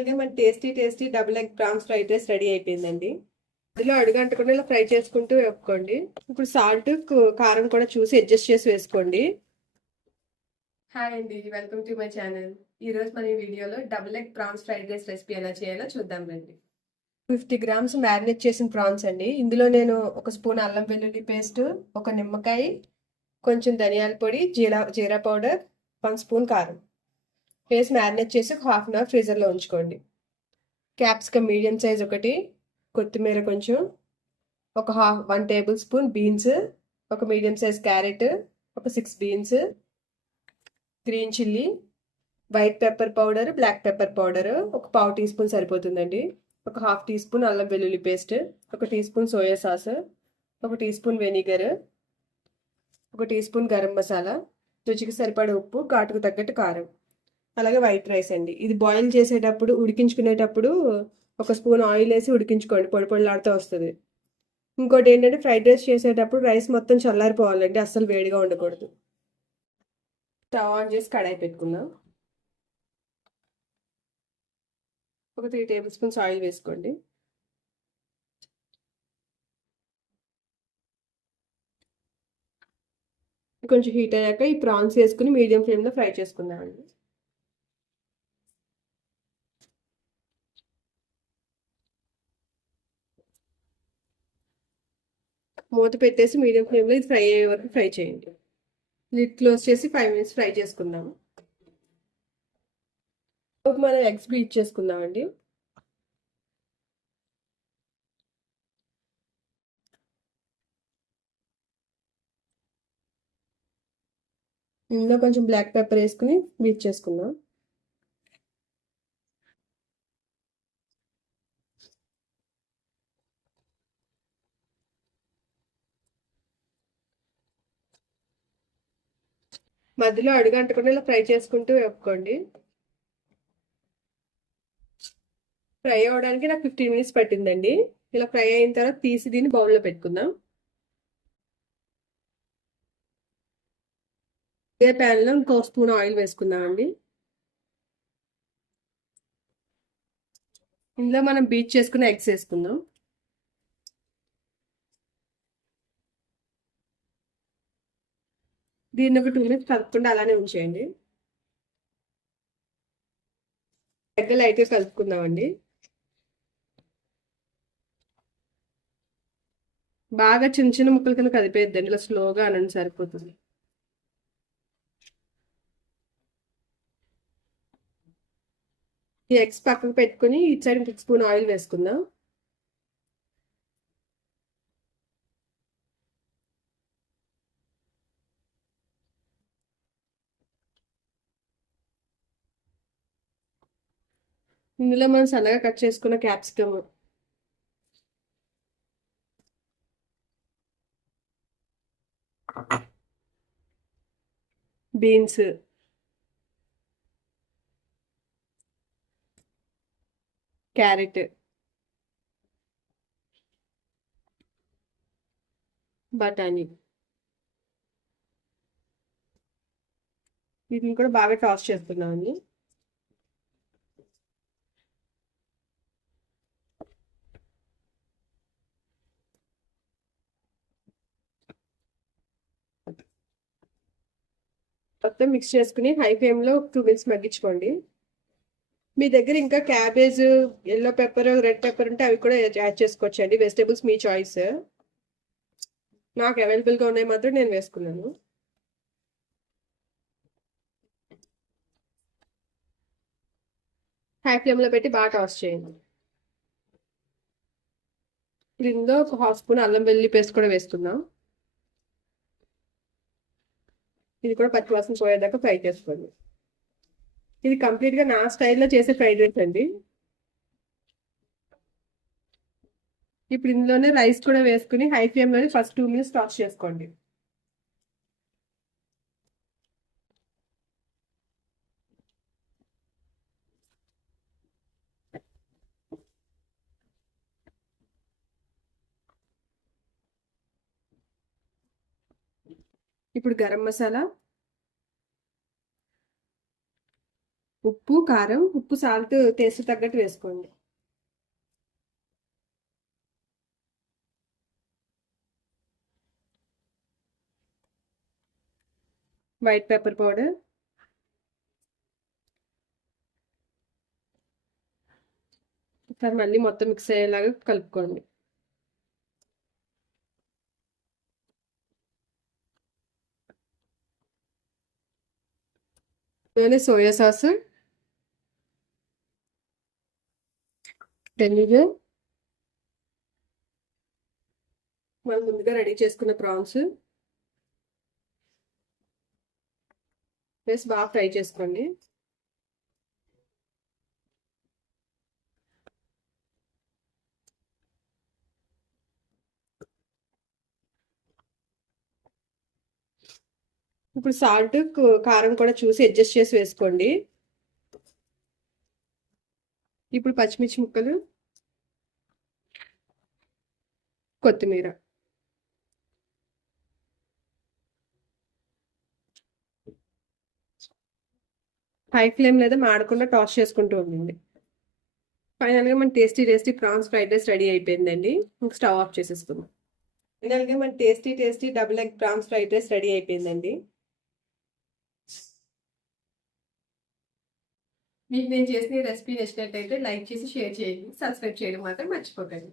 ఫైనల్గా మన tasty double egg prawns fried rice ready అయిపోయిందండి. అందులో అడుగంటకుండా ఇలా ఫ్రై చేసుకుంటూ వేపుకోండి. ఇప్పుడు సాల్ట్ కారం కూడా చూసి అడ్జస్ట్ చేసి వేసుకోండి. హాయ్ అండి, వెల్కమ్ టు మై ఛానల్. ఈరోజు మన ఈ వీడియోలో double egg prawns fried rice recipe ఎలా చేయాలో చూద్దాం రండి. 50 గ్రామ్స్ మ్యారినేట్ చేసిన ప్రాన్స్ అండి. ఇందులో నేను ఒక స్పూన్ అల్లం వెల్లుల్లి పేస్ట్, ఒక నిమ్మకాయ, కొంచెం ధనియాల పొడి, జీరా పౌడర్, 1 స్పూన్ కారం వేసి మ్యారినేట్ చేసి ఒక హాఫ్ అన్ అవర్ ఫ్రీజర్లో ఉంచుకోండి. క్యాప్సికమ్ మీడియం సైజ్ ఒకటి, కొత్తిమీర కొంచెం, ఒక 1 టేబుల్ స్పూన్ బీన్స్, ఒక మీడియం సైజ్ క్యారెట్, ఒక 6 beans, green chilli, white pepper powder, black pepper powder ఒక 1/2 టీ స్పూన్ సరిపోతుందండి. ఒక 1/2 టీ స్పూన్ అల్లం వెల్లుల్లి పేస్ట్, ఒక టీ స్పూన్ సోయా సాస్, ఒక టీ స్పూన్ వెనిగర్, ఒక టీ స్పూన్ గరం మసాలా, రుచికి సరిపడే ఉప్పు, ఘాటుకు తగ్గట్టు కారం, అలాగే వైట్ రైస్ అండి. ఇది బాయిల్ చేసేటప్పుడు ఉడికించుకునేటప్పుడు ఒక స్పూన్ ఆయిల్ వేసి ఉడికించుకోండి, పొడి పొడిలాడుతూ వస్తుంది. ఇంకోటి ఏంటంటే ఫ్రైడ్ రైస్ చేసేటప్పుడు రైస్ మొత్తం చల్లారిపోవాలండి, అస్సలు వేడిగా ఉండకూడదు. స్టవ్ ఆన్ చేసి కడాయి పెట్టుకుందాం. ఒక 3 టేబుల్ స్పూన్స్ ఆయిల్ వేసుకోండి. కొంచెం హీట్ అయ్యాక ఈ ప్రాన్స్ వేసుకుని మీడియం ఫ్లేమ్లో ఫ్రై చేసుకుందామండి. మూత పెట్టేసి మీడియం ఫ్లేమ్లో ఇది ఫ్రై అయ్యే వరకు ఫ్రై చేయండి. లిడ్ క్లోజ్ చేసి 5 మినిట్స్ ఫ్రై చేసుకుందాము. మనం ఎగ్స్ బీట్ చేసుకుందామండి. ఇందులో కొంచెం బ్లాక్ పెప్పర్ వేసుకుని బీట్ చేసుకుందాం. మధ్యలో అడుగంటకుండా ఇలా ఫ్రై చేసుకుంటూ వేపుకోండి. ఫ్రై అవ్వడానికి నాకు 15 మినిట్స్ పట్టిందండి. ఇలా ఫ్రై అయిన తర్వాత తీసి దీన్ని బౌల్లో పెట్టుకుందాం. ఇదే ప్యాన్లో ఇంకో స్పూన్ ఆయిల్ వేసుకుందామండి. ఇందులో మనం బీట్ చేసుకున్న ఎగ్స్ వేసుకుందాం. దీన్ని ఒక 2 మినిట్స్ కలుపుకుండా అలానే ఉంచేయండి. ఎగ్ లైట్గా కలుపుకుందామండి. బాగా చిన్న చిన్న ముక్కల కింద కదిపేద్దండి, ఇలా స్లోగా అనండి సరిపోతుంది. ఈ ఎగ్స్ పక్కకు పెట్టుకుని ఇటు సైడ్ ఇంకొక స్పూన్ ఆయిల్ వేసుకుందాం. ఇందులో మనం సన్నగా కట్ చేసుకున్న క్యాప్సికమ్, బీన్స్, క్యారెట్, బఠానీ వీటిని కూడా బాగా టాస్ చేస్తున్నామండి. మొత్తం మిక్స్ చేసుకుని హై ఫ్లేమ్లో 2 మినిట్స్ మగ్గించుకోండి. మీ దగ్గర ఇంకా cabbage, yellow pepper, red pepper ఉంటే అవి కూడా యాడ్ చేసుకోవచ్చు అండి. వెజిటేబుల్స్ మీ చాయిస్. నాకు అవైలబుల్గా ఉన్నాయి మాత్రం నేను వేసుకున్నాను. హై ఫ్లేమ్లో పెట్టి బాగా టాస్ చేయండి. ఇందులో ఒక 1/2 స్పూన్ అల్లం వెల్లుల్లి పేస్ట్ కూడా వేసుకుందాం. ఇది కూడా పచ్చి వాసన పోయేదాకా ఫ్రై చేసుకోండి. ఇది కంప్లీట్గా నా స్టైల్లో చేసే ఫ్రైడ్ రైస్ అండి. ఇప్పుడు ఇందులోనే రైస్ కూడా వేసుకుని హై ఫ్లేమ్లోనే ఫస్ట్ 2 మినిట్స్ టాస్ చేసుకోండి. ఇప్పుడు గరం మసాలా, ఉప్పు కారం, ఉప్పు సాల్ట్ టేస్ట్ తగ్గట్టు వేసుకోండి. వైట్ పెప్పర్ పౌడర్, ఒకసారి మళ్ళీ మొత్తం మిక్స్ అయ్యేలాగా కలుపుకోండి. సోయా సాస్, వెనిగర్, మనం ముందుగా రెడీ చేసుకున్న ప్రాన్స్ వేసి బాగా ఫ్రై చేసుకోండి. ఇప్పుడు సాల్ట్ కారం కూడా చూసి అడ్జస్ట్ చేసి వేసుకోండి. ఇప్పుడు పచ్చిమిర్చి ముక్కలు, కొత్తిమీర, హై ఫ్లేమ్ లేదా మాడకుండా టాస్ చేసుకుంటూ ఉండండి. ఫైనల్గా మన tasty prawns fried rice ready అయిపోయిందండి. ఇంక స్టవ్ ఆఫ్ చేసేసుకుందాం. ఫైనల్గా మన tasty double egg prawns fried rice ready అయిపోయిందండి. మీకు నేను చేసిన రెసిపీ నచ్చినట్టయితే లైక్ చేసి షేర్ చేయండి. సబ్స్క్రైబ్ చేయడం మాత్రం మర్చిపోకండి.